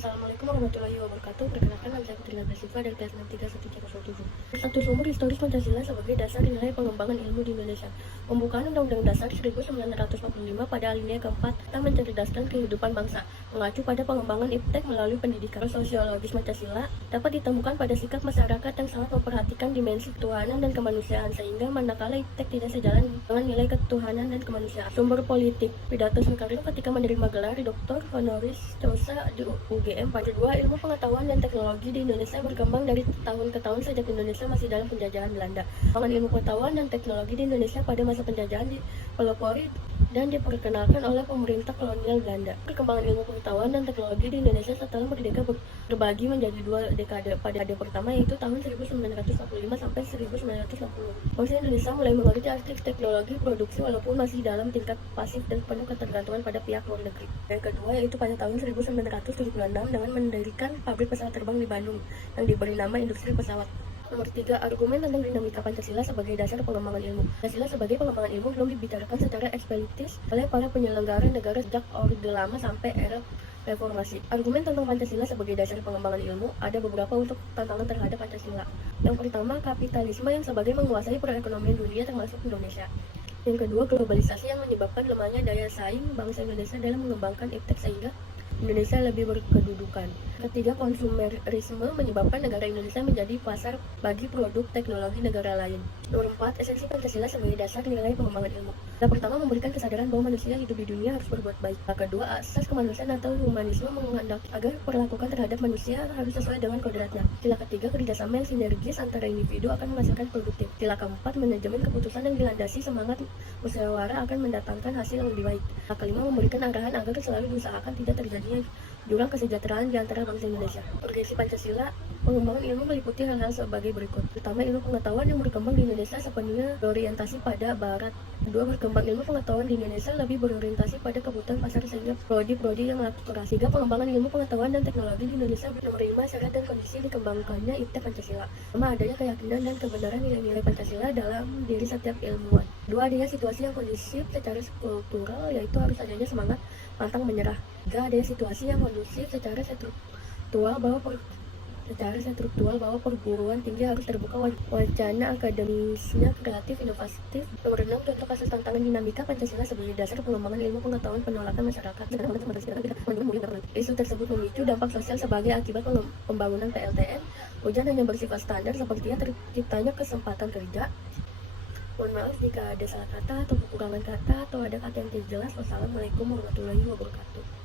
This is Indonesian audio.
Assalamualaikum warahmatullahi wabarakatuh. Perkenalkan, nama saya Putri Nabila Siva dari kelas 63117. Status umur historis Pancasila sebagai dasar nilai pengembangan ilmu di Indonesia. Pembukaan Undang-Undang Dasar 1945 pada alinea keempat tentang mencerdaskan kehidupan bangsa, mengacu pada pengembangan iptek melalui pendidikan. Sosiologis Pancasila dapat ditemukan pada sikap masyarakat yang sangat memperhatikan dimensi ketuhanan dan kemanusiaan, sehingga manakala iptek tidak sejalan dengan nilai ketuhanan dan kemanusiaan. Sumber politik: pidato Soekarno ketika menerima gelar Dr. Honoris Causa di UGM pada 2. Ilmu pengetahuan dan teknologi di Indonesia berkembang dari tahun ke tahun sejak Indonesia masih dalam penjajahan Belanda. Pengembangan ilmu pengetahuan dan teknologi di Indonesia pada masa penjajahan dipelopori dan diperkenalkan oleh pemerintah kolonial Belanda. Perkembangan ilmu pengetahuan dan teknologi di Indonesia setelah merdeka berbagi menjadi 2 dekade. Pada dekade pertama yaitu tahun 1945 sampai 1960. Bangsa Indonesia mulai mengerti arti teknologi produksi walaupun masih dalam tingkat pasif dan penuh ketergantungan pada pihak luar negeri. Yang kedua yaitu pada tahun 1976 dengan mendirikan pabrik pesawat terbang di Bandung yang diberi nama Industri Pesawat. Nomor 3, argumen tentang dinamika Pancasila sebagai dasar pengembangan ilmu. Pancasila sebagai pengembangan ilmu belum dibicarakan secara eksplisit oleh para penyelenggara negara sejak Orde Lama sampai era Reformasi. Argumen tentang Pancasila sebagai dasar pengembangan ilmu ada beberapa untuk tantangan terhadap Pancasila. Yang pertama, kapitalisme yang sebagai menguasai perekonomian dunia termasuk Indonesia. Yang kedua, globalisasi yang menyebabkan lemahnya daya saing bangsa Indonesia dalam mengembangkan iptek sehingga Indonesia lebih berkedudukan. Ketiga, konsumerisme menyebabkan negara Indonesia menjadi pasar bagi produk teknologi negara lain. Nomor 4, esensi Pancasila sebagai dasar nilai pengembangan ilmu. Yang pertama, memberikan kesadaran bahwa manusia hidup di dunia harus berbuat baik. Yang kedua, asas kemanusiaan atau humanisme menghendaki agar perlakuan terhadap manusia harus sesuai dengan kodratnya. Sila ketiga, kerjasama yang sinergis antara individu akan menghasilkan produktif. Sila keempat, manajemen keputusan yang dilandasi semangat musyawarah akan mendatangkan hasil yang lebih baik. Sila kelima, memberikan arahan agar selalu diusahakan tidak terjadinya jurang kesejahteraan di antara bangsa Indonesia. Urgensi Pancasila, pengembangan ilmu meliputi hal-hal sebagai berikut. Pertama, ilmu pengetahuan yang berkembang di Indonesia sepenuhnya berorientasi pada Barat. Kedua, berkembang ilmu pengetahuan di Indonesia lebih berorientasi pada kebutuhan pasar sehingga prodi-prodi yang akurasi. Tiga, pengembangan ilmu pengetahuan dan teknologi di Indonesia menerima syarat dan kondisi dikembangkannya iptek Pancasila. Pertama, adanya keyakinan dan kebenaran nilai-nilai Pancasila dalam diri setiap ilmuwan. Dua, adanya situasi yang kondusif secara kultural, yaitu harus adanya semangat pantang menyerah. Tiga, adanya situasi yang kondusif secara struktural bahwa perguruan tinggi harus terbuka wacana akademisnya kreatif inovatif. Nomor 6, contoh kasus tantangan dinamika Pancasila sebagai dasar pengembangan ilmu pengetahuan penolakan masyarakat. Isu tersebut memicu dampak sosial sebagai akibat pembangunan PLTN. Hujan hanya bersifat standar sepertinya terciptanya kesempatan kerja. Mohon maaf jika ada salah kata atau kekurangan kata atau ada kata yang tidak jelas. Wassalamualaikum warahmatullahi wabarakatuh.